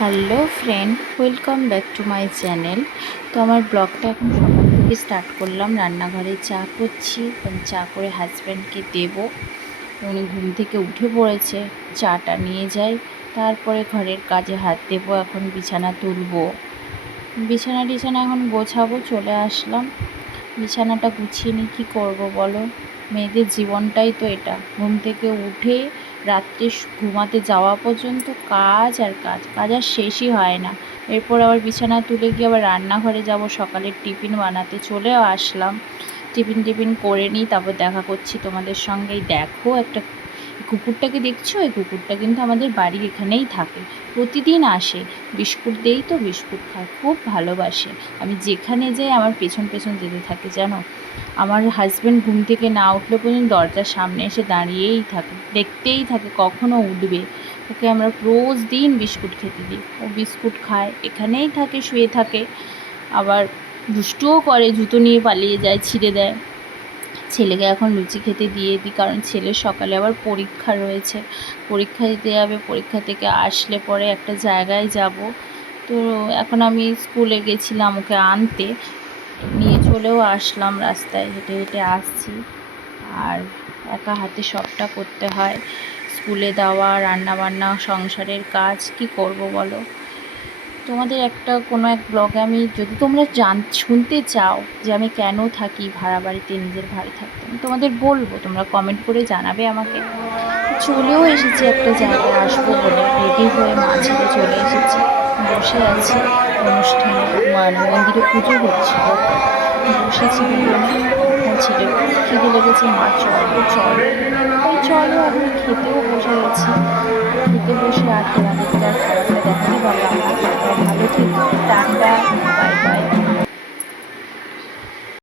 Hello friend, welcome back to my channel. তো আমার ব্লগটা এখন সকাল থেকে স্টার্ট করলাম। রান্নাঘরে চা করছি চা করে হাজব্যান্ডকে দেবো। উনি ঘুম থেকে উঠে পড়েছে, চাটা নিয়ে যাই। তারপরে ঘরের কাজে হাত দেবো, এখন বিছানা তুলবো। বিছানা টিছানা এখন গোছাবো, চলে আসলাম। বিছানাটা গুছিয়ে নিই, কী করব বলো? মেয়েদের জীবনটাই তো এটা। ঘুম থেকে উঠে রাত্রে ঘুমাতে যাওয়া পর্যন্ত কাজ আর কাজ কাজ আর শেষই হয় না। এরপর আবার বিছানা তুলে গিয়ে আবার রান্নাঘরে যাব, সকালের টিফিন বানাতে চলেও আসলাম। টিফিন টিফিন করে নিই, তারপর দেখা করছি তোমাদের সঙ্গেই। দেখো একটা কুকুরটাকে দেখছ? এই কুকুরটা কিন্তু আমাদের বাড়ির এখানেই থাকে। প্রতিদিন আসে। বিস্কুট দেই তো বিস্কুট খায়। খুব ভালোবাসে। আমি যেখানে যাই আমার পেছন পেছন যেতে থাকে, জানো? আমার হাজব্যান্ড ঘুম থেকে না উঠলে পর্যন্ত দরজার সামনে এসে দাঁড়িয়েই থাকে। দেখতেই থাকে কখনো উঠবে। ওকে আমরা রোজ দিন বিস্কুট খেতে দিই। ও বিস্কুট খায়, এখানেই থাকে, শুয়ে থাকে। আবার দুষ্টুও করে, জুতো নিয়ে পালিয়ে যায়, ছিঁড়ে দেয়। ছেলেকে এখন লুচি খেতে দিয়ে দিই, কারণ ছেলের সকালে আবার পরীক্ষা রয়েছে। পরীক্ষা দিতে যাবে পরীক্ষা থেকে আসলে পরে একটা জায়গায় যাব। তো এখন আমি স্কুলে গেছিলাম ওকে আনতে। নিয়ে চলেও আসলাম রাস্তায়, হেঁটে হেঁটে আসছি। আর একা হাতে সবটা করতে হয়। স্কুলে দেওয়া রান্না বান্না সংসারের কাজ, কি করব বলো? তোমাদের একটা কোনো এক ব্লগে আমি যদি তোমরা জান, শুনতে চাও যে আমি কেন থাকি ভাড়া বাড়িতে নিজের ভাড়া থাকতে, আমি তোমাদের বলব, তোমরা কমেন্ট করে জানাবে আমাকে। চলেও এসেছি একটা জায়গায়, আসব বলে রেডি হয়ে মা ছেলে চলে এসেছি। বসে আছি অনুষ্ঠানে মানে মন্দিরে পুজো হচ্ছিল বসেছি ছেলে। খিদে লেগেছে, মা, চলো চলো। ওই চলো এখন খেতেও বসে গেছি খেতে বসে আর তোমাদেরকে আর খারাপ